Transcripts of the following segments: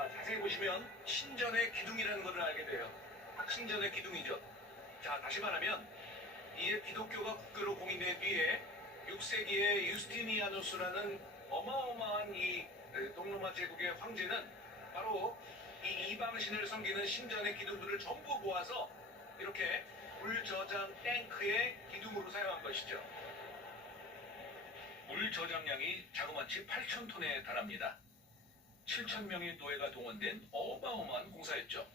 자, 자세히 보시면 신전의 기둥이라는 것을 알게 돼요. 신전의 기둥이죠. 자, 다시 말하면 이에 기독교가 국교로 공인된 뒤에 6세기의 유스티니아누스라는 어마어마한 이 동로마 제국의 황제는 바로 이 이방신을 섬기는 신전의 기둥들을 전부 모아서 이렇게 물저장 탱크의 기둥으로 사용한 것이죠. 물 저장량이 자그마치 8,000톤에 달합니다. 7,000명의 노예가 동원된 어마어마한 공사였죠.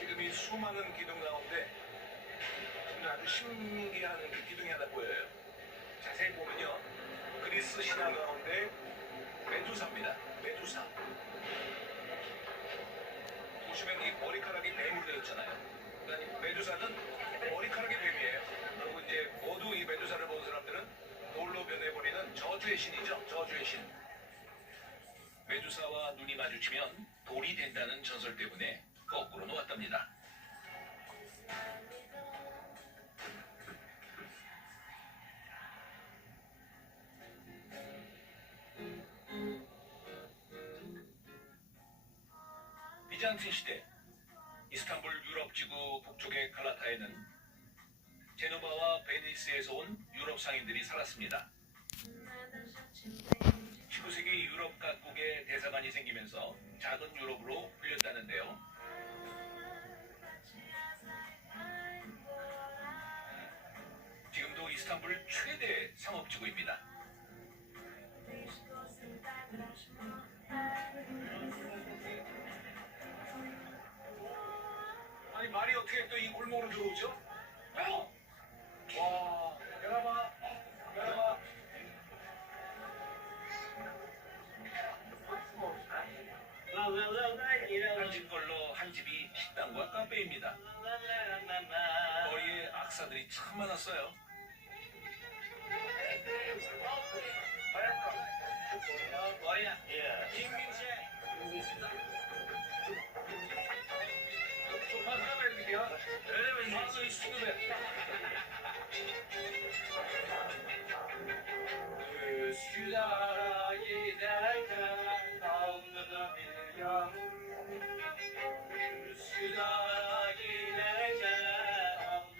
지금 이 수많은 기둥 가운데 아주 신기한 그 기둥이 하나 보여요. 자세히 보면요, 그리스 신화 가운데 메두사입니다. 메두사. 보시면 이 머리카락이 뱀으로 되어 있잖아요. 그러니까 메두사는 머리카락이 뱀이에요. 그리고 이제 모두 이 메두사를 본 사람들은 돌로 변해버리는 저주의 신이죠. 저주의 신. 메두사와 눈이 마주치면 돌이 된다는 전설 때문에 거꾸로 놓았답니다. 비잔틴 시대, 이스탄불 유럽지구 북쪽의 갈라타에는 제노바와 베니스에서 온 유럽 상인들이 살았습니다. 19세기 유럽 각국의 대사관이 생기면서 작은 유럽으로 불렸다는데요. 지금도 이스탄불 최대 상업지구입니다. 아니, 말이 어떻게 또 이 골목으로 들어오죠? 와, 여러분, 여러분. 한 집 걸로 한 집이 식당과 카페입니다. 거리에 악사들이 참 많았어요.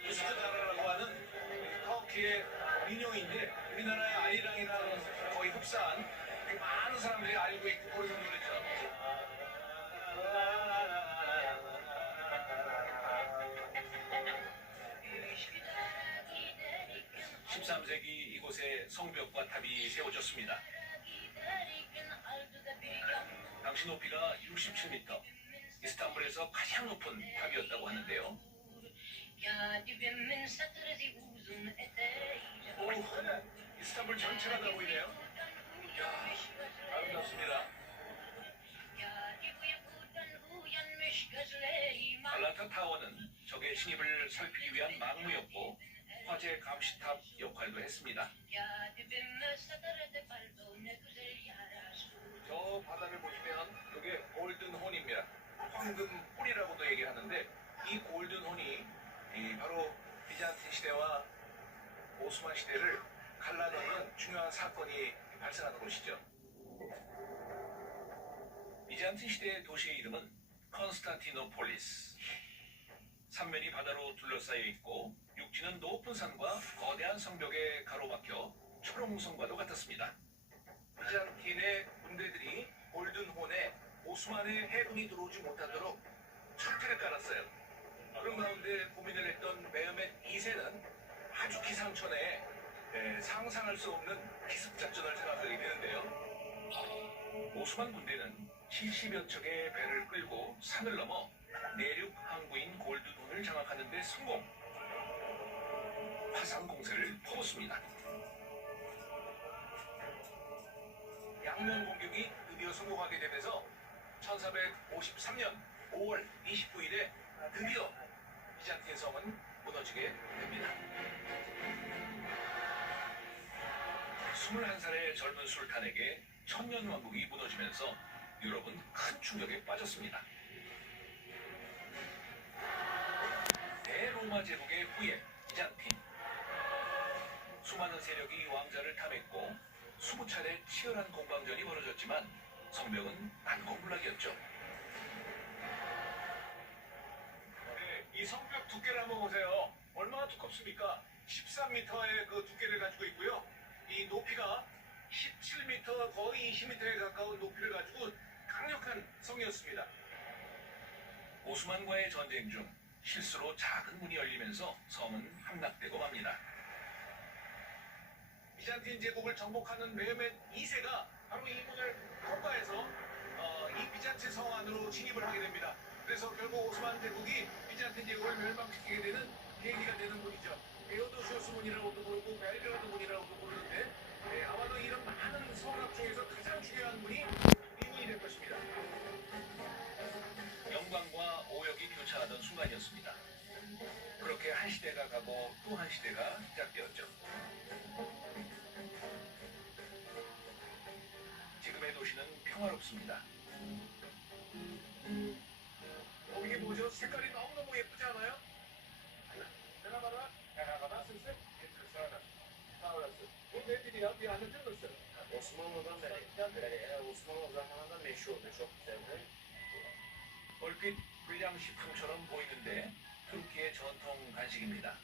우스트다라라고 하는 터키의 민요인데 우리나라의 아리랑이랑 거의 흡사한 많은 사람들이 알고 있고 부르는 노래죠. 13세기 이곳에 성벽과 탑이 세워졌습니다. 당시 높이가 67m, 이스탄불에서 가장 높은 탑이었다고 하는데요. 오, 이스탄불 전체가 다 보이네요. 이야, 아름답습니다. 갈라타 타워는 적의 진입을 살피기 위한 망무였고 화재 감시탑 역할도 했습니다. 저 바다를 보시면 이게 골든혼입니다. 황금뿔이라고도 얘기하는데 이 골든혼이 바로 비잔틴 시대와 오스만 시대를 갈라놓는 중요한 사건이 발생하는 곳이죠. 비잔틴 시대의 도시의 이름은 컨스탄티노폴리스. 삼면이 바다로 둘러싸여 있고 육지는 높은 산과 거대한 성벽에 가로막혀 초롱성과도 같았습니다. 비잔틴의 군대들이 골든혼에 오스만의 해군이 들어오지 못하도록 철퇴를 깔았어요. 그런 가운데 고민을 했던 메흐멧 2세는 아주 기상천외 상상할 수 없는 기습작전을 생각하게 되는데요. 오스만 군대는 70여 척의 배를 끌고 산을 넘어 내륙 항구인 골든혼을 장악하는 데 성공. 화상 공세를 퍼붓습니다. 양면 공격이 드디어 성공하게 되면서 1453년 5월 29일에 드디어 비잔틴 성은 무너지게 됩니다. 21살의 젊은 술탄에게 천년왕국이 무너지면서 유럽은 큰 충격에 빠졌습니다. 대로마 제국의 후예 비잔틴. 수많은 세력이 왕자를 탐했고 20차례 치열한 공방전이 벌어졌지만 성벽은 난공불락이었죠. 없습니까? 13m의 그 두께를 가지고 있고요. 이 높이가 17m, 거의 20m에 가까운 높이를 가지고 강력한 성이었습니다. 오스만과의 전쟁 중 실수로 작은 문이 열리면서 성은 함락되고 맙니다. 비잔틴 제국을 정복하는 메헤멧 2세가 바로 이 문을 통과해서 이 비잔틴 성 안으로 진입을 하게 됩니다. 그래서 결국 오스만 제국이 비잔틴 제국을 멸망시키게 되는 계기가 되는 문이죠. 에오도시오스 문이라고도 부르고 벨그라드 문이라고도 부르는데 아마도 이런 많은 성곽 중에서 가장 중요한 문이 이 문이 될 것입니다. 영광과 오역이 교차하던 순간이었습니다. 그렇게 한 시대가 가고 또 한 시대가 시작되었죠. 지금의 도시는 평화롭습니다. 이게 뭐죠? 색깔이 너무너무 예쁘지 않아요? 얼핏 불량식품처럼 보이는데 투르키의 전통 간식입니다.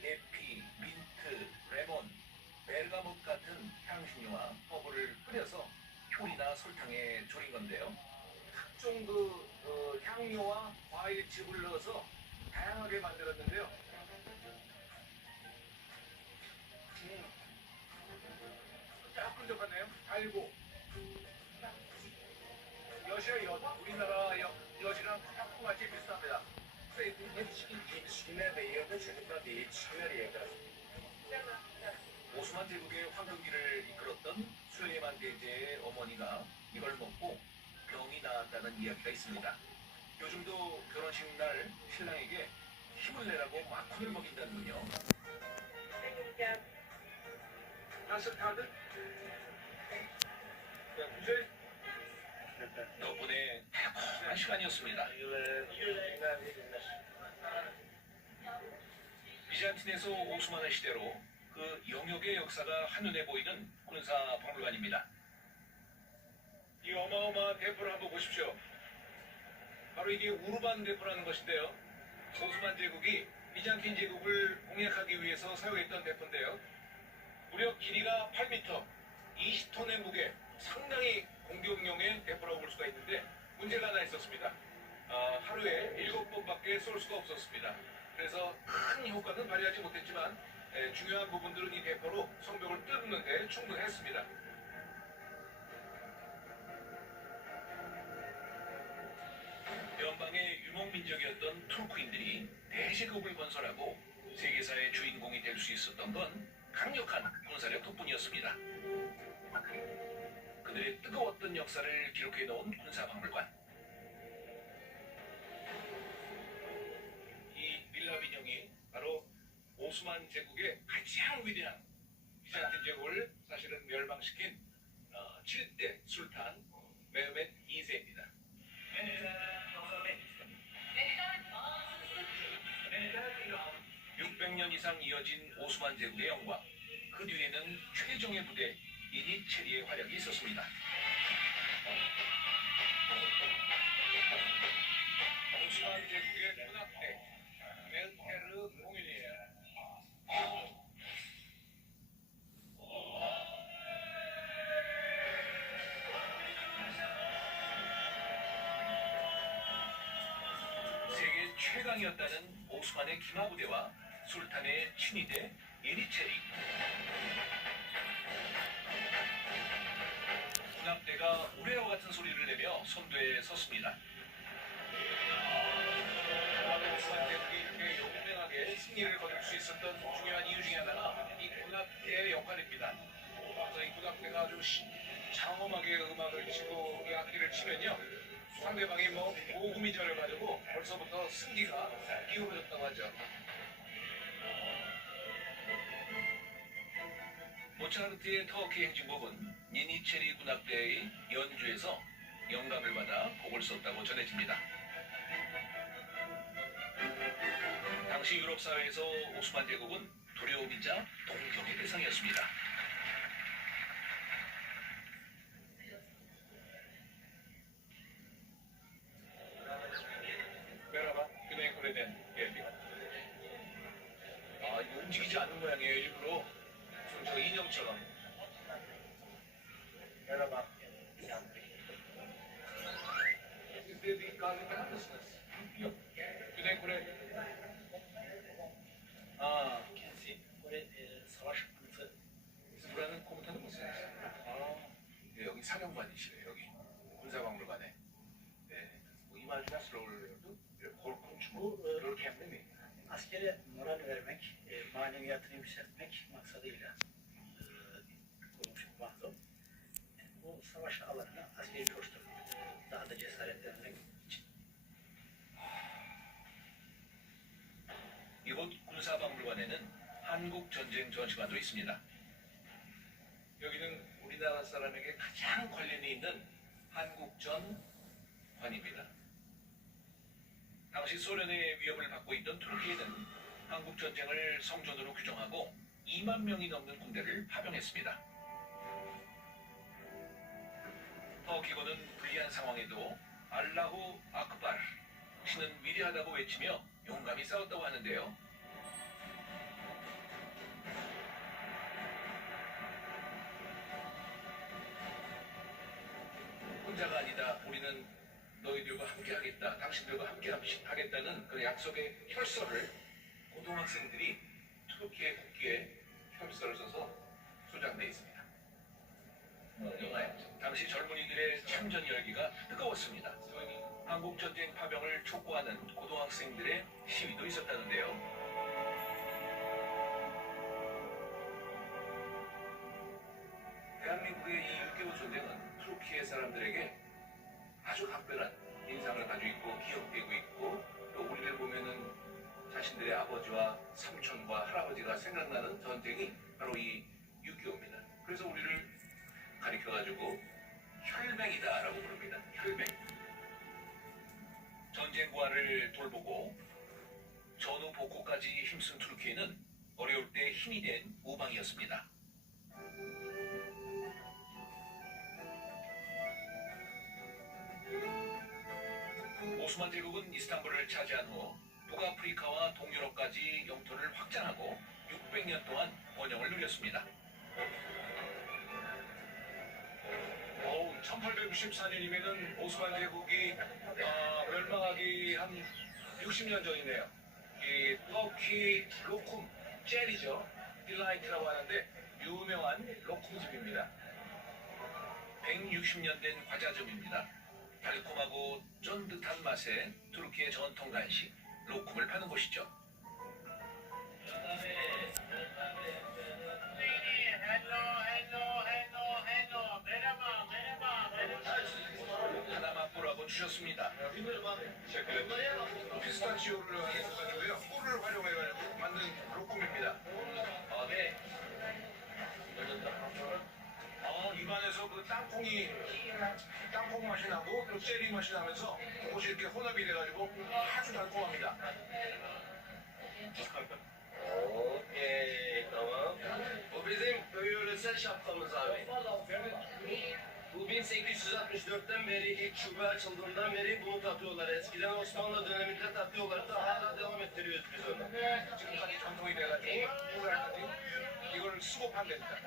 계피, 민트, 레몬, 벨가못 같은 향신료와 허브를 끓여서 꿀이나 설탕에 졸인 건데요. 각종 향료와 과일즙을 넣어서 다양하게 만들었는데요. 끈적끈적하네요. 달고. 엿이요, 엿. 우리나라 엿이랑 짝꿍같이 비슷합니다. 오스만 제국의 황금기를 이끌었던 술레이만 대제의 어머니가 이걸 먹고 병이 나았다는 이야기가 있습니다. 요즘도 결혼식 날 신랑에게 힘을 내라고 마쿤을 먹인다는군요. 마스터카드? 덕분에 행복한 시간이었습니다. 비잔틴에서 오스만의 시대로 그 영역의 역사가 한눈에 보이는 군사 박물관입니다. 이 어마어마한 대포를 한번 보십시오. 바로 이게 우르반 대포라는 것인데요. 오스만 제국이 비잔틴 제국을 공략하기 위해서 사용했던 대포인데요. 무려 길이가 8m, 20톤의 무게, 상당히 공격용의 대포라고 볼 수가 있는데 문제가 하나 있었습니다. 하루에 7번밖에 쏠 수가 없었습니다. 그래서 큰 효과는 발휘하지 못했지만 중요한 부분들은 이 대포로 성벽을 뚫는 데 충분했습니다. 연방의 유목민족이었던 투르크인들이 대제국을 건설하고 세계사의 주인공이 될 수 있었던 건 강력한 군사력 덕분이었습니다. 그들의 뜨거웠던 역사를 기록해놓은 군사박물관. 이 밀라빈형이 바로 오스만 제국의 가장 위대한 비잔틴 제국을 사실은 멸망시킨 7대 술탄 메헤멧 2세입니다. 600년 이상 이어진 오스만 제국의 영광. 그 뒤에는 최종의 부대 예니체리의 활약이 있었습니다. 오스만 제국의 문학대 멜테르 공인이에요. 세계 최강이었다는 오스만의 기마부대와 술탄의 친위대 예니체리. 군함대가 우레와 같은 소리를 내며 선두에 섰습니다. 오스만 제국이 이렇게 용맹하게 승리를 거둘 수 있었던 중요한 이유 중에 하나가 이 군함대의 역할입니다. 그래서 이 군함대가 아주 장엄하게 음악을 치고 이 악기를 치면요, 상대방이 모금이 저려가지고 벌써부터 승기가 기울어졌다고 하죠. 모차르트의 터키 행진곡은 예니체리 군악대의 연주에서 영감을 받아 곡을 썼다고 전해집니다. 당시 유럽 사회에서 오스만 제국은 두려움이자 동경의 대상이었습니다. 움직이지 않는 모양이에요. 일부러 저 인형처럼. Merhaba. Sizde bir kahve yapar mısınız? Yok. Güney Kore. 아, Kendisi Kore savaş kılıfı. 부라는 코무탄은 무슨? 네, 여기 사령관이시래요. 여기 군사박물관에. 네, 뭐 이마지나스러울도 korkunç mu? Bu Görkemli mi? askere moral vermek, maneviyatını yükseltmek maksadıyla kurulmuş bir vakıf. Bu savaş alanına askeri coşturmak, daha da cesaretlenmek için. 이곳 군사박물관에는 한국 전쟁 전시관도 있습니다. 여기는 우리나라 사람에게 가장 관련이 있는 한국전관입니다. 당시 소련의 위협을 받고 있던 투르키에는 한국 전쟁을 성전으로 규정하고 2만 명이 넘는 군대를 파병했습니다. 터키군은 불리한 상황에도 알라후 아크발, 신은 위대하다고 외치며 용감히 싸웠다고 하는데요. 혼자가 아니다. 우리는 너희들과 함께 하겠다. 당신들과 함께 하겠다는 그 약속의 혈서를 고등학생들이 투르키의 국기에 혈서를 써서 소장되어 있습니다. 당시 젊은이들의 참전 열기가 뜨거웠습니다. 한국 전쟁 파병을 촉구하는 고등학생들의 시위도 있었다는데요. 대한민국의 이 6.25 전쟁은 투르키의 사람들에게 아주 각별한 인상을 가지고 있고 기억되고 있고 또 우리를 보면은 자신들의 아버지와 삼촌과 할아버지가 생각나는 전쟁이 바로 이 6.25입니다. 그래서 우리를 가리켜가지고 혈맹이다라고 부릅니다. 혈맹. 전쟁 부활을 돌보고 전후 복구까지 힘쓴 투르키에는 어려울 때 힘이 된 우방이었습니다. 오스만 제국은 이스탄불을 차지한 후 북아프리카와 동유럽까지 영토를 확장하고 600년 동안 번영을 누렸습니다. 1864년이면은 오스만 제국이 멸망하기 한 60년 전이네요. 이 터키 로쿰 젤이죠. 딜라이트라고 하는데 유명한 로쿰집입니다. 160년 된 과자점입니다. 달콤하고 쫀득한 맛의 투르키의 전통 간식 로쿰을 파는 곳이죠. 하나 맛보라고 주셨습니다. 피스타치오를 해가지고요, 꿀을 활용해가지고 만든 로쿰입니다. 네. 입안에서 그 땅콩 맛이 나고 또 젤리 맛이 나면서 그것이 이렇게 혼합이 돼가지고 아주 달콤합니다. Okey, tamam. Bu bizim köy yöresel şapkamız abi. Bu 1864'ten beri ilk şube açıldığından beri bunu takıyorlar. Eskiden Osmanlı döneminde takıyorlardı. Hala devam ettiriyoruz biz onu. 지금까지 전통이 돼가지고 꿀알까지 이걸 쓰고 판답니다.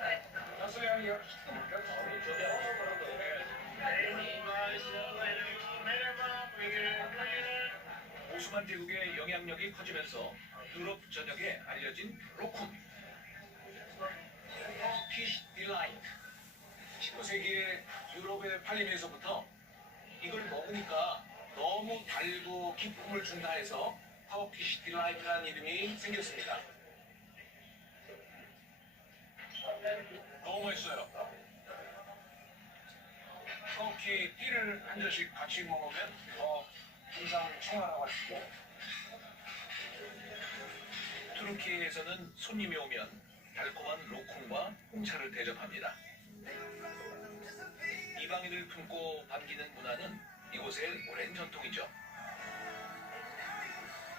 오스만 제국의 영향력이 커지면서 유럽 전역에 알려진 로쿰, 피쉬 딜라이트. 19세기에 유럽에 팔리면서부터 이걸 먹으니까 너무 달고 기쁨을 준다 해서 터키시 딜라이트라는 이름이 생겼습니다. 너무 맛있어요. 터키 띠를 한 잔씩 같이 먹으면 더 인상을 청하라고 하시고, 투르키에서는 손님이 오면 달콤한 로쿰과 홍차를 대접합니다. 이방인을 품고 반기는 문화는 이곳의 오랜 전통이죠.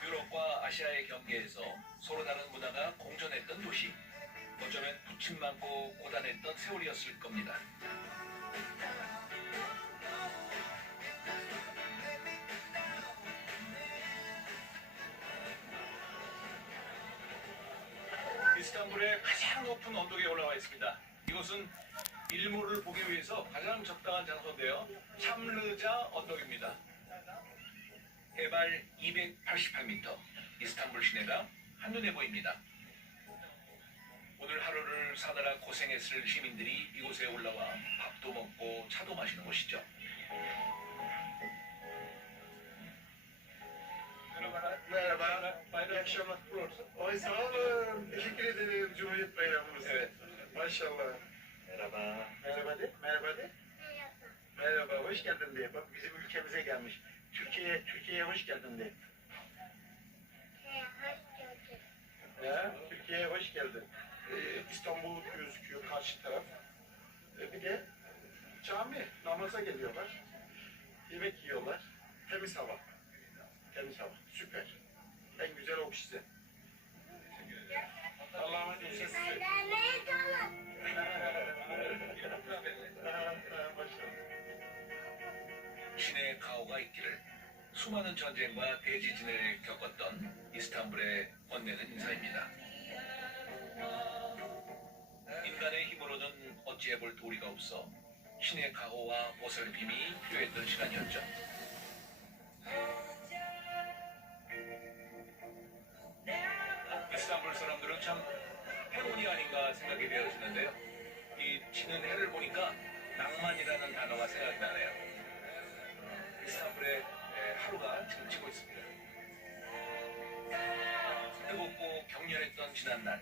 유럽과 아시아의 경계에서 서로 다른 문화가 공존했던 도시. 어쩌면 부침 많고 고단했던 세월이었을 겁니다. 이스탄불의 가장 높은 언덕에 올라와 있습니다. 이곳은 일몰을 보기 위해서 가장 적당한 장소인데요. 참르자 언덕입니다. 해발 288m, 이스탄불 시내가 한눈에 보입니다. 오늘 하루를 사느라 고생했을 시민들이 이곳에 올라와 밥도 먹고 차도 마시는 곳이죠. Merhaba. İyi akşamlar. Ay sağ olun. Teşekkür ederim Cumhuriyet Bayramımız. Evet. Maşallah. Merhaba. Merhaba de. Merhaba de. Merhaba. Hoş geldin de. Bak bizim ülkemize gelmiş. Türkiye'ye hoş geldin de. Ya, Türkiye'ye hoş geldin. İstanbul gözüküyor karşı taraf. Bir de cami. Namaza geliyorlar. Yemek yiyorlar. Temiz hava. Temiz hava. Süper. En güzel oksijen. Allah'a emanet olun. 신의 가호가 있기를. 수많은 전쟁과 대지진을 겪었던 이스탄불의 건네는 인사입니다. 인간의 힘으로는 어찌해볼 도리가 없어 신의 가호와 보살핌이 필요했던 시간이었죠. 이스탄불 사람들은 참 행운이 아닌가 생각이 되어지는데요. 이 지는 해를 보니까 낭만이라는 단어가 생각이 나네요. 이스탄불의 하루가 지금 지고 있습니다. 뜨겁고 격렬했던 지난날,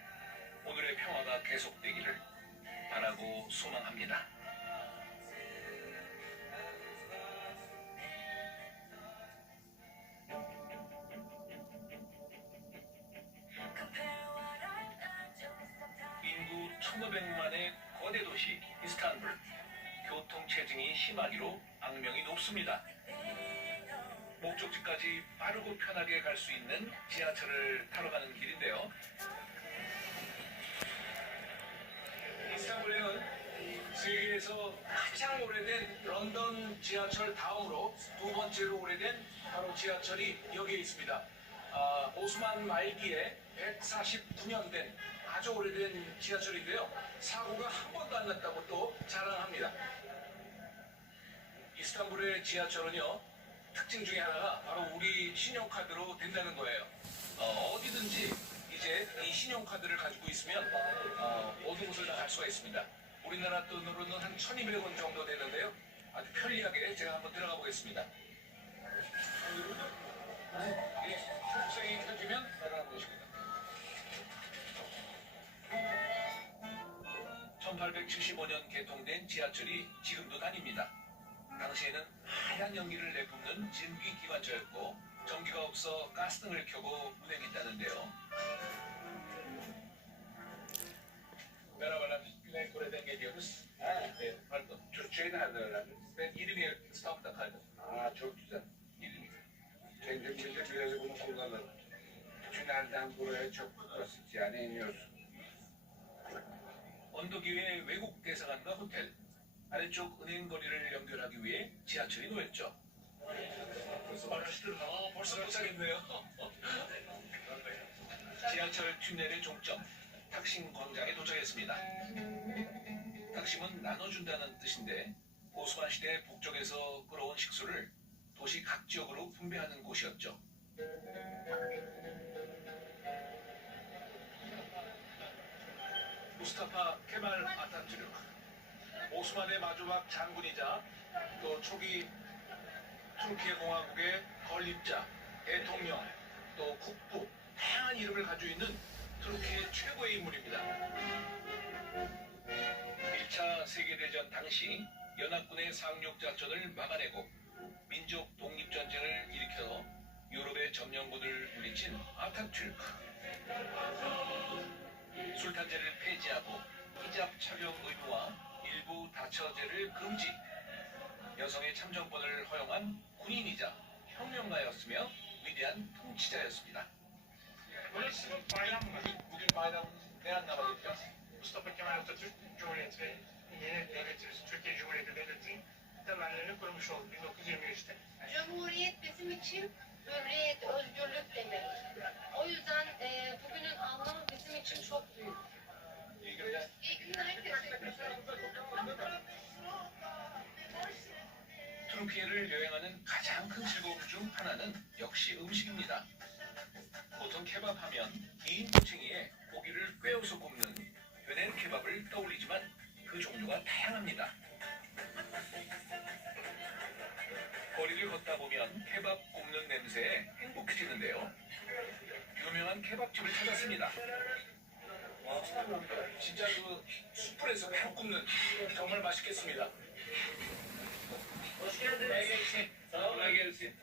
오늘의 평화가 계속되기를 바라고 소망합니다. 인구 1,500만의 거대 도시 이스탄불. 교통체증이 심하기로 악명이 높습니다. 목적지까지 빠르고 편하게 갈 수 있는 지하철을 타러 가는 길인데요. 이스탄불에는 세계에서 가장 오래된 런던 지하철 다음으로 두 번째로 오래된 바로 지하철이 여기에 있습니다. 오스만 말기에 149년 된 아주 오래된 지하철인데요. 사고가 한 번도 안 났다고 또 자랑합니다. 이스탄불의 지하철은요, 특징 중에 하나가 바로 우리 신용카드로 된다는 거예요. 어디든지 이제 이 신용카드를 가지고 있으면 모든 곳을 다 갈 수가 있습니다. 우리나라 돈으로는 한 1,200원 정도 되는데요. 아주 편리하게 제가 한번 들어가 보겠습니다. 초록색이 켜지면 들어가는 것입니다. 1875년 개통된 지하철이 지금도 다닙니다. 당시에는 하얀 연기를 내뿜는 진기 기관차였고 전기가 없어 가스등을 켜고 운행했다는데요. Merhabalar, Güney Kore'den geliyoruz. Pardon, Türkçeyi nereden öğrendiniz? Ben İrmir İstanbul'da kaldım. Çok güzel. İrmir. Kendim bilir bileli bunu kullanırım. Tünelden buraya çok basit yani iniyorsun. 언덕 위에 외국 대사관과 호텔, 아래쪽 은행 거리를 연결하기 위해 지하철이 놓였죠. 벌써 도착했네요. 지하철 튜넬의 종점, 탁심 광장에 도착했습니다. 탁심은 나눠준다는 뜻인데 오스만 시대 북쪽에서 끌어온 식수를 도시 각 지역으로 분배하는 곳이었죠. 무스타파 케말 아타투르크, 오스만의 마지막 장군이자 또 초기 투르키예 공화국의 건립자, 대통령, 또 국부, 다양한 이름을 가지고 있는 투르키의 최고의 인물입니다. 1차 세계대전 당시 연합군의 상륙작전을 막아내고 민족 독립전쟁을 일으켜 유럽의 점령군을 물리친 아타투르크. 술탄제를 폐지하고 히잡 착용 의무와 일부 다처제를 금지, 여성의 참정권을 허용한 군인이자 혁명가였으며 위대한 통치자였습니다. Burası bayram mı? Bugün bayramımız ne anlama geliyor? Mustafa Kemal Atatürk Cumhuriyeti ve yeni devletimiz Türkiye Cumhuriyeti Devleti'nin temellerini kurmuş olduk 1923'te. Cumhuriyet bizim için hürriyet, özgürlük demek. O yüzden bugünün anlamı bizim için çok büyük. İyi günler. İyi günler herkese. 트루키에를 여행하는 가장 큰 즐거움 중 하나는 역시 음식입니다. 보통 케밥 하면 2인 꼬챙이에 고기를 꿰어서 굽는 베네 케밥을 떠올리지만 그 종류가 다양합니다. 거리를 걷다 보면 케밥 굽는 냄새에 행복해지는데요. 유명한 케밥집을 찾았습니다. 와, 진짜 그 숯불에서 바로 굽는 정말 맛있겠습니다. Hoş geldiniz. Sağ olun. gelsin.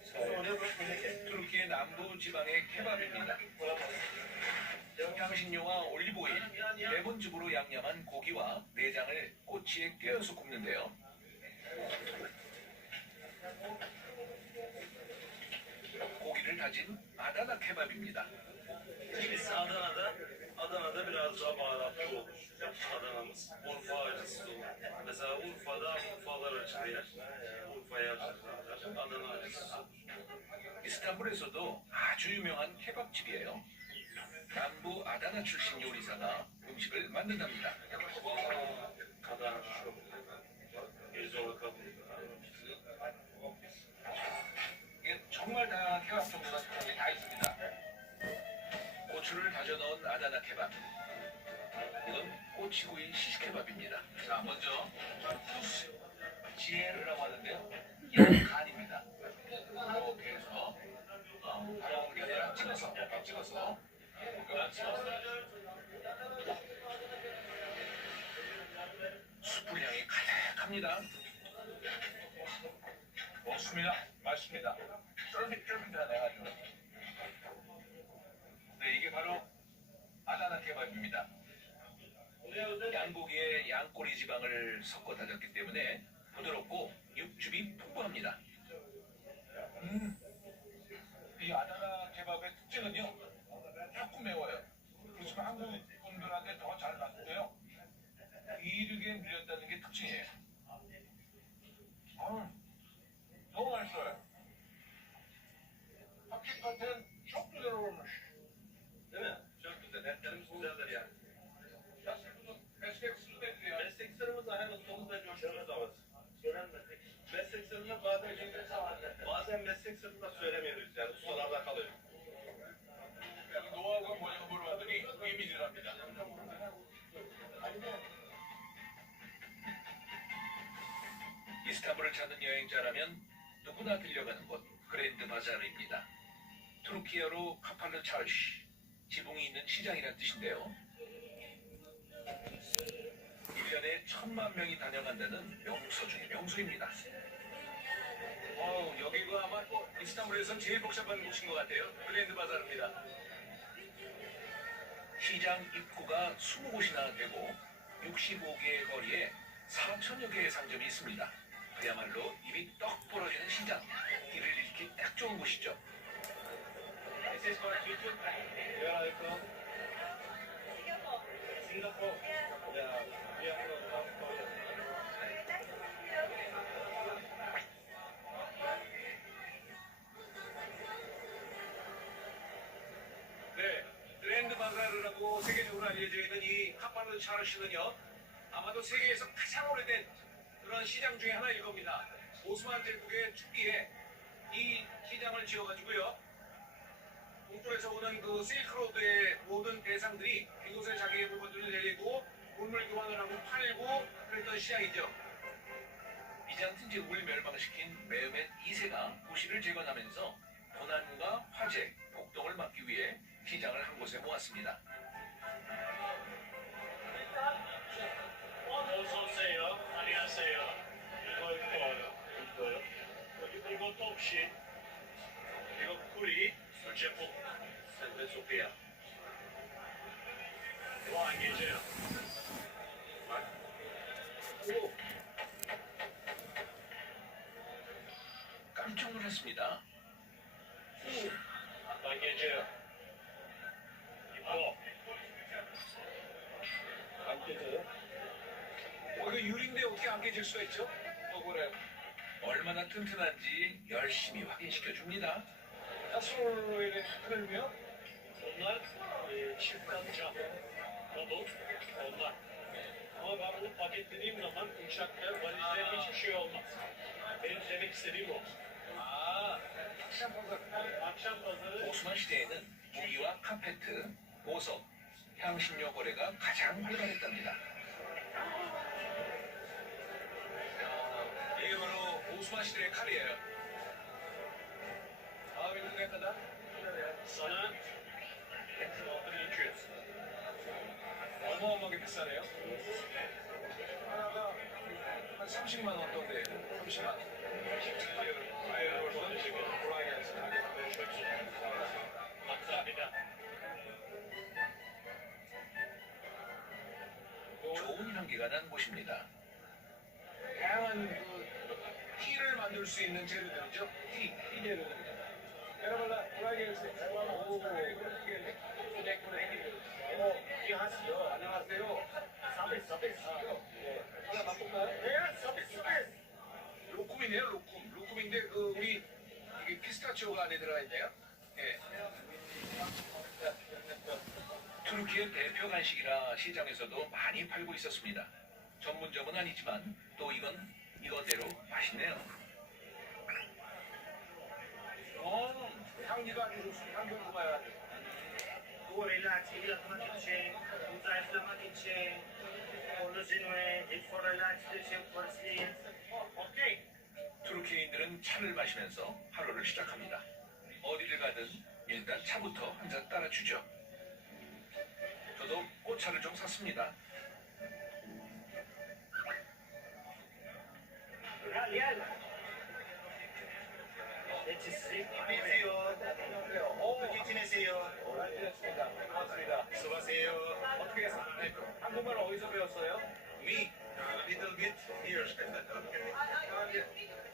투르키의 남부 지방의 케밥입니다. 향신료와 올리브오일, 레몬즙으로 양념한 고기와 내장을 꼬치에 꿰어서 굽는데요. 고기를 다진 아다나 케밥입니다. Biz Adana'da biraz daha baharatlı olur. Adana'mız. Urfa acısı olur. Mesela Urfalar acılı yer. Urfa'ya acılı Adana acısı olur. 이스탄불에서도 아주 유명한 케밥집이에요. 남부 아다나 출신 요리사가 음식을 만든답니다. Adana şu. Pirzola kabuğu. 이게 정말 다양한 케밥 종류가 세상에 다 있습니다. 고추를 다져 넣은 아다나 케밥. 이건 꼬치구이 시시케밥입니다. 자, 먼저 투스 지에르라고 하는데요. 이건 간입니다. 이렇게 해서 바로 그냥 찍어서 숯불 향이 가득합니다. 먹습니다. 맛있습니다. 쫄깃쫄깃하네요. 네, 이게 바로 아다나 케밥입니다. 양고기에 양꼬리 지방을 섞어 다졌기 때문에 부드럽고 육즙이 풍부합니다. 이 아다나 케밥의 특징은요, 조금 매워요. 그렇지만 한국 분들한테 더 잘 맞고요. 이르게 밀렸다는 게 특징이에요. 너무 맛있어요. hakikaten çok güzel olmuş. Değil mi? Çok güzel. Etlerimiz güzeldir yani. Meslek sırrı nedir ya? Meslek sırrımız hem ustamız ve coşkumuz da var. Meslek sırrını bazen meslek sırrını da söylemiyoruz yani ustalarda kalıyor. 노하우가 뭐냐고 물어봤더니 비밀이랍니다. 이스탄불을 찾는 여행자라면 누구나 들려가는 곳 그랜드 바자르입니다. 투르키어로 카팔르 차르시, 지붕이 있는 시장이란 뜻인데요. 1년에 1000만 명이 다녀간다는 명소 중의 명소입니다. 여기가 아마 이스탄불에선 제일 복잡한 곳인 것 같아요. 그랜드 바자르입니다. 시장 입구가 20곳이나 되고 65개의 거리에 4천여 개의 상점이 있습니다. 그야말로 입이 떡 벌어지는 시장. 이를 잃기 딱 좋은 곳이죠. Where are you from? Singapore. Yeah, we are from South Korea. 네, 그랜드 바자르라고 세계적으로 알려져 있는 이 카팔르 차르시는요, 아마도 세계에서 가장 오래된 그런 시장 중에 하나일 겁니다. 오스만 제국의 초기에 이 시장을 지어가지고요, 동쪽에서 오는 그 실크로드의 모든 대상들이 이곳에 자기의 물건들을 내리고 물물 교환을 하고 팔고 그랬던 시장이죠. 비잔틴 제국을 멸망시킨 메흐멧 2세가 도시를 재건하면서 고난과 화재, 폭동을 막기 위해 시장을 한 곳에 모았습니다. 어서 오세요. 안녕하세요. 이거 이거요. 이것도 혹시 이거 꿀이 술제품 샌드 소피아. 이거 안 계세요. 깜짝 놀랐습니다. 안 계세요. 이거 안 계세요. 이거 유리인데 어떻게 안 깨질 수가 있죠? 그래. 얼마나 튼튼한지 열심히 확인시켜 줍니다. Nasıl öyle kırmıyor? Onlar çift kalacak. Double, onlar. Ama ben bunu paketlediğim zaman uçakta valizde hiçbir şey olmaz. Benim demek istediğim o. Akşam pazarı 오스만 시대에는 무기와 카페트, 보석, 향신료 거래가 가장 활발했답니다. 이게 바로 오스만 시대의 칼이에요. Abi bu ne kadar? sana 6200. 어마어마하게 비싸네요. 하나가 한 30만 원 정도예요. 30만 원. 감사합니다. 좋은 향기가 난 곳입니다. 다양한 그 티를 만들 수 있는 재료들이죠. 티 재료들입니다. 여러분, 안녕하세요. 서비스. 하나 맛볼까요? 네, 서비스. 로쿰이네요, 로쿰. 로쿰인데 그 우리 이게 피스타치오가 안에 들어가 있네요. 예. 투르키의 대표 간식이라 시장에서도 많이 팔고 있었습니다. 전문점은 아니지만 또 이건 이거대로 맛있네요. 향기가 아주 좋습니다. 향기가 좋아요. Bu relax, iyi yatmak için, zayıflamak için, kolu zinve, for relaxation, for sleep. 오케이. 투르키인들은 차를 마시면서 하루를 시작합니다. 어디를 가든 일단 차부터 한 잔 따라주죠. 저도 꽃차를 좀 샀습니다. 어떻게 지내세요? 고맙습니다. 수고하세요. 어떻게 한국말 어디서 배웠어요? Me, little bit here.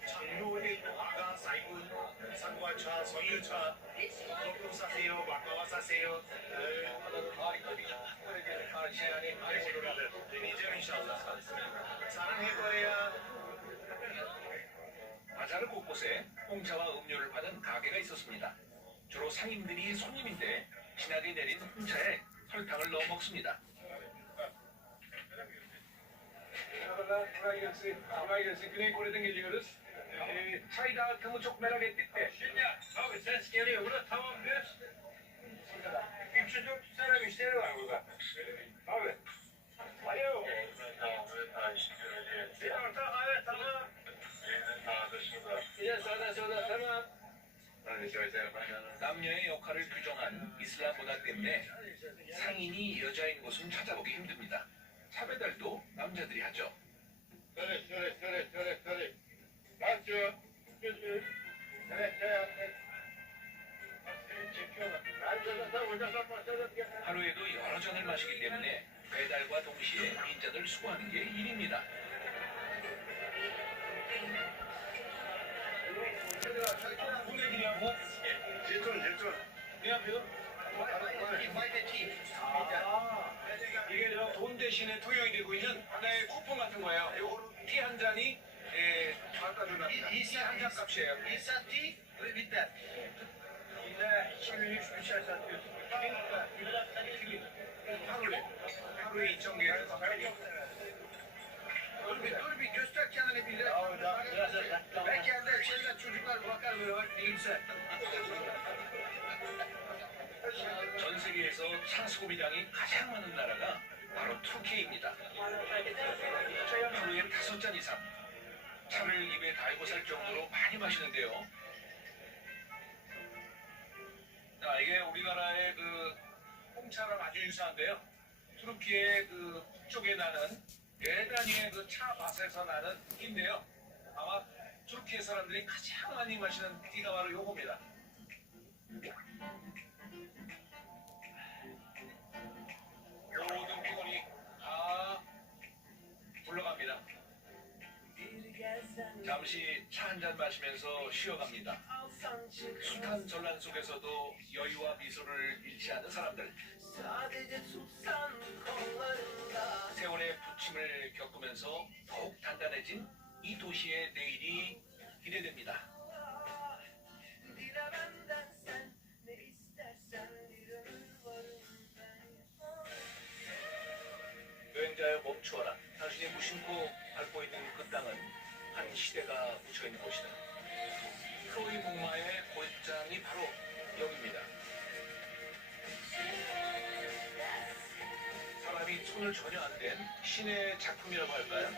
장로의 아가 사이군, 상과차, 석유차, 거품 사세요, 막가와 사세요. 니저 인샬라. 사랑해 거야. 바자르 곳곳에 홍차와 음료를 파는 가게가 있었습니다. 주로 상인들이 손님인데 진하게 내린 홍차에 설탕을 넣어 먹습니다. Güney Kore'den geliyoruz. Çay dağıtımı çok merak ettik de. Şimdi abi ses geliyor burada tamam diyoruz. 300-400 tane müşteri var burada. Abi. Alo. Bir orta evet tamam. Bir sağda tamam. 남녀의 역할을 규정한 이슬람 문화 때문에 상인이 여자인 곳은 찾아보기 힘듭니다. 차 배달도 남자들이 하죠. Basıyor. 하루에도 여러 잔을 마시기 때문에 배달과 동시에 빈잔을 수거하는 게 일입니다. 제촌. 이게 돈 대신에 통용이 되고 있는 하나의 쿠폰 같은 거예요. 요거 티 한 잔이 갖다 주는 이한잔 값이에요. İsatti ve biter. şimdi hiçbir şey satıyorsun. 하루에 2,000개. Dur bir göster kendini bir de. Belki evde şeyler çocuklar bakar böyle bak bilimsel. 전 세계에서 차 소비량이 가장 많은 나라가 바로 터키입니다. 하루에 5잔 이상. 차를 입에 달고 살 정도로 많이 마시는데요. 자, 이게 우리나라의 그 홍차랑 아주 유사한데요. 투르키의 그 북쪽에 나는 대단히의 그 차 맛에서 나는 티인데요. 아마 투르키의 사람들이 가장 많이 마시는 티가 바로 요겁니다. 모든 피곤이 다 물러갑니다. 잠시 차 한 잔 마시면서 쉬어갑니다. 숱한 전란 속에서도 여유와 미소를 잃지 않는 사람들. 세월의 부침을 겪으면서 더욱 단단해진 이 도시의 내일이 기대됩니다. 이제 무심코 밟고 있는 그 땅은 한 시대가 묻혀 있는 곳이다. 트로이 복마의 골장이 바로 여기입니다. 사람이 손을 전혀 안 댄 신의 작품이라고 할까요?